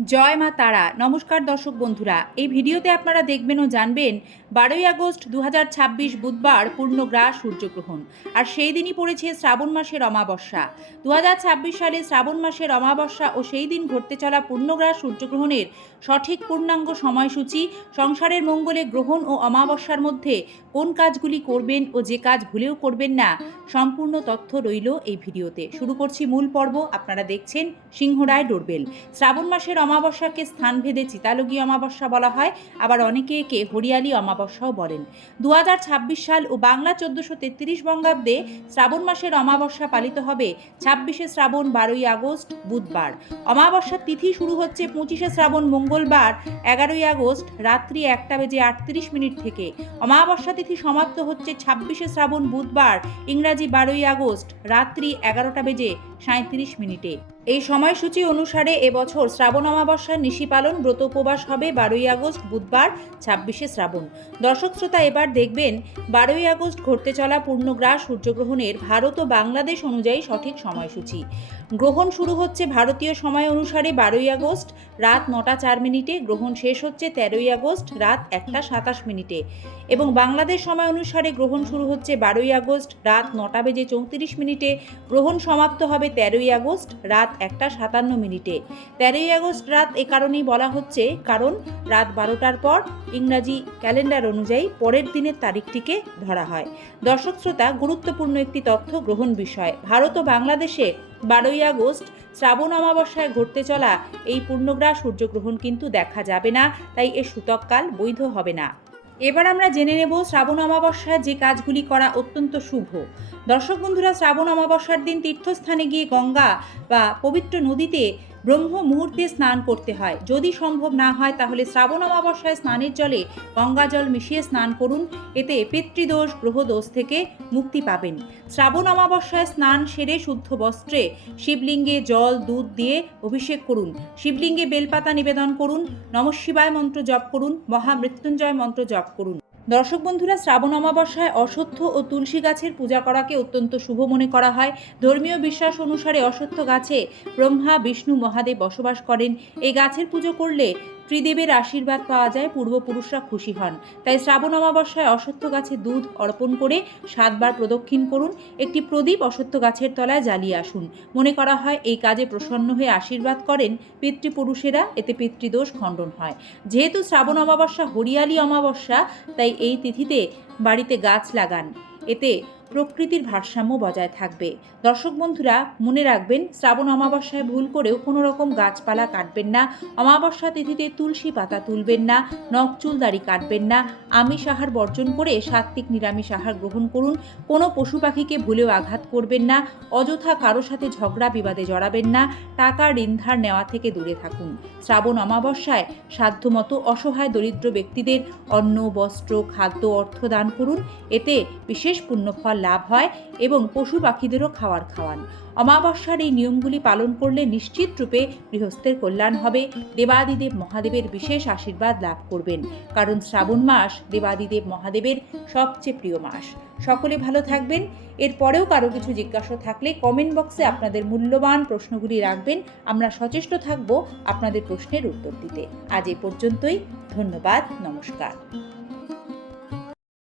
জয় মা তারা। নমস্কার দর্শক বন্ধুরা, এই ভিডিওতে আপনারা দেখবেন ও জানবেন 12ই আগস্ট 2026 বুধবার পূর্ণগ্রাস সূর্যগ্রহণ। আর সেই দিনই পড়েছে শ্রাবণ মাসের অমাবস্যা। 2026 সালে শ্রাবণ মাসের অমাবস্যা ও সেই দিন ঘটতে চলা পূর্ণগ্রাস সূর্যগ্রহণের সঠিক পূর্ণাঙ্গ সময়সূচি, সংসারের মঙ্গলে গ্রহণ ও অমাবস্যার মধ্যে কোন কাজগুলি করবেন ও যে কাজ ভুলেও করবেন না, সম্পূর্ণ তথ্য রইল এই ভিডিওতে। শুরু করছি মূল পর্ব। আপনারা দেখছেন সিংহরায় ডোরবেল। শ্রাবণ মাসের অমাবস্যাকে স্থানভেদে চিতালগী অমাবস্যা বলা হয়, আবার অনেকে একে হরিয়ালি অমাবস্যাও বলেন। 2026 সাল ও বাংলা 1433 বঙ্গাব্দে শ্রাবণ মাসের অমাবস্যা পালিত হবে 26শে শ্রাবণ 12ই আগস্ট বুধবার। অমাবস্যার তিথি শুরু হচ্ছে 25শে শ্রাবণ মঙ্গলবার 11ই আগস্ট রাত্রি 1:38 থেকে। অমাবস্যা তিথি সমাপ্ত হচ্ছে 26শে শ্রাবণ বুধবার ইংরাজি 12ই আগস্ট রাত্রি 11:37। এই সময়সূচি অনুসারে এবছর শ্রাবণ অমাবস্যার নিশি পালন ব্রত উপবাস হবে 12ই আগস্ট বুধবার 26শে শ্রাবণ। দর্শক শ্রোতা, এবার দেখবেন 12ই আগস্ট ঘটতে চলা পূর্ণগ্রাস সূর্যগ্রহণের ভারত ও বাংলাদেশ অনুযায়ী সঠিক সময়সূচি। গ্রহণ শুরু হচ্ছে ভারতীয় সময় অনুসারে 12ই আগস্ট রাত 9:04। গ্রহণ শেষ হচ্ছে 13ই আগস্ট রাত 1:27 এবং বাংলাদেশ সময় অনুসারে গ্রহণ শুরু হচ্ছে 12ই আগস্ট রাত 9:34। গ্রহণ সমাপ্ত হবে 13ই আগস্ট রাত 1:57। 13ই আগস্ট রাত এ কারণেই বলা হচ্ছে কারণ রাত 12টার পর ইংরাজি ক্যালেন্ডার অনুযায়ী পরের দিনের তারিখটিকে ধরা হয়। দর্শক শ্রোতা, গুরুত্বপূর্ণ একটি তথ্য গ্রহণ বিষয়। ভারত ও বাংলাদেশে 12ই আগস্ট শ্রাবণ অমাবস্যায় ঘটতে চলা এই পূর্ণগ্রাস সূর্যগ্রহণ কিন্তু দেখা যাবে না, তাই এর সূতককাল বৈধ হবে না। এবার আমরা জেনে নেব শ্রাবণ অমাবস্যায় যে কাজগুলি করা অত্যন্ত শুভ। দর্শক বন্ধুরা, শ্রাবণ অমাবস্যার দিন তীর্থস্থানে গিয়ে গঙ্গা বা পবিত্র নদীতে ব্রহ্ম মুহূর্তে স্নান করতে হয়। যদি সম্ভব না হয় তাহলে শ্রাবণ অমাবস্যায় স্নানের জলে গঙ্গা জল মিশিয়ে স্নান করুন। এতে পিতৃদোষ গ্রহদোষ থেকে মুক্তি পাবেন। শ্রাবণ অমাবস্যায় স্নান সেরে শুদ্ধ বস্ত্রে শিবলিঙ্গে জল দুধ দিয়ে অভিষেক করুন। শিবলিঙ্গে বেলপাতা নিবেদন করুন। নমঃ শিবায় মন্ত্র জপ করুন। মহামৃত্যুঞ্জয় মন্ত্র জপ করুন। দর্শক বন্ধুরা, শ্রাবণ অমাবস্যায় অশ্বত্থ ও তুলসী গাছের পূজা করাকে অত্যন্ত শুভ মনে করা হয়। ধর্মীয় বিশ্বাস অনুসারে অশ্বত্থ গাছে ব্রহ্মা বিষ্ণু মহাদেব বসবাস করেন। এই গাছের পুজো করলে ত্রিদেবের আশীর্বাদ পাওয়া যায়, পূর্বপুরুষরা খুশি হন। তাই শ্রাবণ অমাবস্যায় অশ্বত্থ গাছে দুধ অর্পণ করে 7 বার প্রদক্ষিণ করুন। একটি প্রদীপ অশ্বত্থ গাছের তলায় জ্বালিয়ে আসুন। মনে করা হয় এই কাজে প্রসন্ন হয়ে আশীর্বাদ করেন পিতৃপুরুষেরা, এতে পিতৃদোষ খণ্ডন হয়। যেহেতু শ্রাবণ অমাবস্যা হরিয়ালি অমাবস্যা, তাই এই তিথিতে বাড়িতে গাছ লাগান, এতে প্রকৃতির ভারসাম্য বজায় থাকবে। দর্শক বন্ধুরা, মনে রাখবেন শ্রাবণ অমাবস্যায় ভুল করেও কোনো রকম গাছপালা কাটবেন না। অমাবস্যা তিথিতে তুলসী পাতা তুলবেন না। নখ চুল দাড়ি কাটবেন না। আমিষ আহার বর্জন করে সাত্ত্বিক নিরামিষ আহার গ্রহণ করুন। কোনো পশু পাখিকে ভুলেও আঘাত করবেন না। অযথা কারো সাথে ঝগড়া বিবাদে জড়াবেন না। টাকা ঋণ ধার নেওয়া থেকে দূরে থাকুন। শ্রাবণ অমাবস্যায় সাধ্যমতো অসহায় দরিদ্র ব্যক্তিদের অন্ন বস্ত্র খাদ্য অর্থ দান করুন। এতে বিশেষ পুণ্যফল লাভ হয় এবং পশু পাখিদেরও খাওয়ার খাওয়ান। অমাবস্যার এই নিয়মগুলি পালন করলে নিশ্চিত রূপে গৃহস্থের কল্যাণ হবে। দেবাদিদেব মহাদেবের বিশেষ আশীর্বাদ লাভ করবেন, কারণ শ্রাবণ মাস দেবাদিদেব মহাদেবের সবচেয়ে প্রিয় মাস। সকলে ভালো থাকবেন। এরপরেও কারো কিছু জিজ্ঞাসা থাকলে কমেন্ট বক্সে আপনাদের মূল্যবান প্রশ্নগুলি রাখবেন। আমরা সচেষ্ট থাকব আপনাদের প্রশ্নের উত্তর দিতে। আজ এ পর্যন্তই। ধন্যবাদ। নমস্কার।